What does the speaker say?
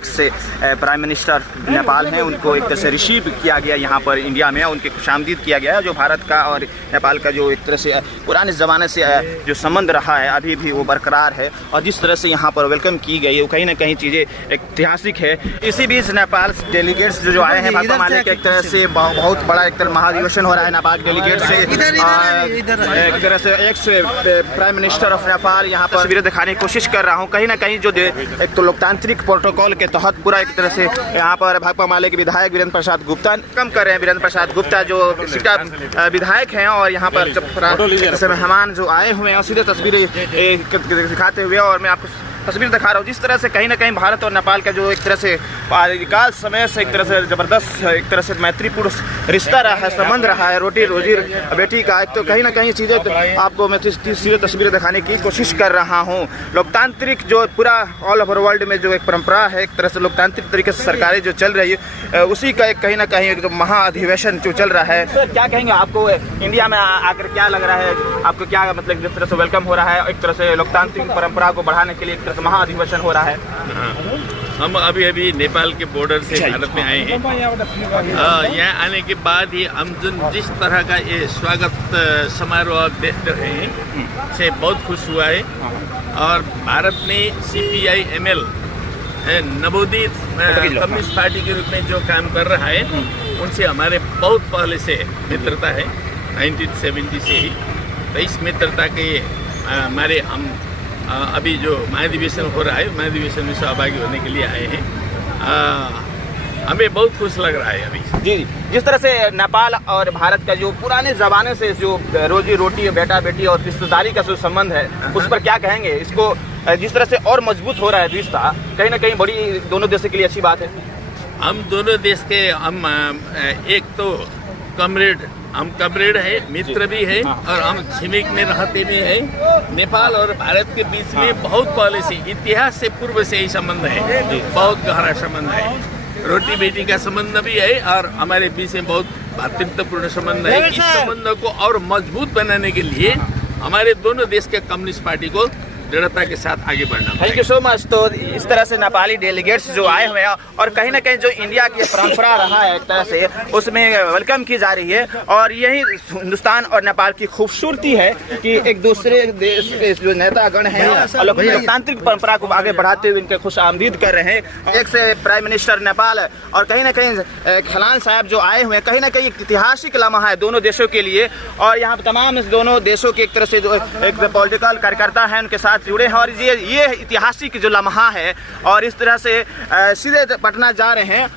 Ex prime minister Nepal हैं, उनको एक तरह से रिसीव किया गया यहाँ पर इंडिया में, उनके खुशामदीद किया गया है। जो भारत का और नेपाल का जो एक तरह से पुराने ज़माने से जो संबंध रहा है अभी भी वो बरकरार है, और जिस तरह से यहाँ पर वेलकम की गई है वो कहीं ना कहीं चीज़ें ऐतिहासिक है। इसी बीच नेपाल डेलीगेट्स जो आए हैं भाकपा माले के, एक तरह से बहुत बड़ा एक तरह महाधिवेशन हो रहा है नेपाल डेलीगेट से। एक तरह से ex prime minister of Nepal यहाँ पर तस्वीरें दिखाने की कोशिश कर रहा हूँ। कहीं ना कहीं जो एक तो लोकतांत्रिक प्रोटोकॉल के तहत पूरा एक तरह से यहाँ पर भाकपा माले के विधायक वीरेंद्र प्रसाद गुप्ता कम कर रहे हैं। वीरेंद्र प्रसाद गुप्ता जो सिक्का विधायक हैं और यहाँ पर जब मेहमान जो आए हुए हैं सीधे तस्वीरें दिखाते हुए, और मैं आपको तस्वीर दिखा रहा हूँ जिस तरह से कहीं ना कहीं भारत और नेपाल का जो एक तरह से आदिकाल समय से एक तरह से ज़बरदस्त एक तरह से मैत्रीपूर्ण रिश्ता रहा है, संबंध रहा है, रोटी रोजी बेटी का। एक तो कहीं ना कहीं चीज़ें आपको मैं सीधे तस्वीरें दिखाने की कोशिश कर रहा हूँ। लोकतांत्रिक जो पूरा ऑल ओवर वर्ल्ड में जो एक परंपरा है, एक तरह से लोकतांत्रिक तरीके से सरकारें जो चल रही है उसी का एक कहीं ना कहीं एक महाअधिवेशन जो चल रहा है। तो क्या कहेंगे, आपको इंडिया में आकर क्या लग रहा है, आपको क्या मतलब जिस तरह से वेलकम हो रहा है, एक तरह से लोकतांत्रिक परंपरा को बढ़ाने के लिए एक तरह से महाअधिवेशन हो रहा है? हम अभी नेपाल के बॉर्डर से भारत में आए हैं। यहाँ आने के बाद ही हम जिस तरह का ये स्वागत समारोह देख रहे हैं से बहुत खुश हुआ है। और भारत में CPI ML नवोदित कम्युनिस्ट पार्टी के रूप में जो काम कर रहा है उनसे हमारे बहुत पहले से मित्रता है, 1970 से ही। तो इस मित्रता के हमारे हम अभी जो महाधिवेशन हो रहा है महाधिवेशन में सहभागी होने के लिए आए हैं। हमें बहुत खुश लग रहा है अभी। जी, जिस तरह से नेपाल और भारत का जो पुराने ज़माने से जो रोजी रोटी बेटा बेटी और रिश्तेदारी का जो संबंध है उस पर क्या कहेंगे? इसको जिस तरह से और मजबूत हो रहा है रिश्ता, कहीं ना कहीं बड़ी दोनों देशों के लिए अच्छी बात है। हम दोनों देश के हम एक तो हम कमरेड है, मित्र भी है, और हम छिमेक में रहते भी है। नेपाल और भारत के बीच में बहुत पहले से इतिहास से पूर्व से ही संबंध है, बहुत गहरा संबंध है। रोटी बेटी का संबंध भी है और हमारे बीच में बहुत भातृत्वपूर्ण संबंध है। इस संबंध को और मजबूत बनाने के लिए हमारे दोनों देश के कम्युनिस्ट पार्टी को दृढ़ता के साथ आगे बढ़ना। Thank you so much. तो इस तरह से नेपाली डेलीगेट्स जो आए हुए हैं और कहीं ना कहीं जो इंडिया की परंपरा रहा है एक तरह से उसमें वेलकम की जा रही है, और यही हिंदुस्तान और नेपाल की खूबसूरती है कि एक दूसरे देश के जो नेतागण हैं लोकतांत्रिक परंपरा को आगे बढ़ाते हुए इनके खुश आमदीद कर रहे हैं। एक से प्राइम मिनिस्टर नेपाल और कहीं ना कहीं खलान साहब जो आए हुए हैं, कहीं ना कहीं ऐतिहासिक लम्हा है दोनों देशों के लिए। और यहाँ तमाम दोनों देशों के एक तरह से जो एक पॉलिटिकल कार्यकर्ता हैं उनके साथ जुड़े हैं, और ये ऐतिहासिक जो लम्हा है। और इस तरह से सीधे पटना जा रहे हैं।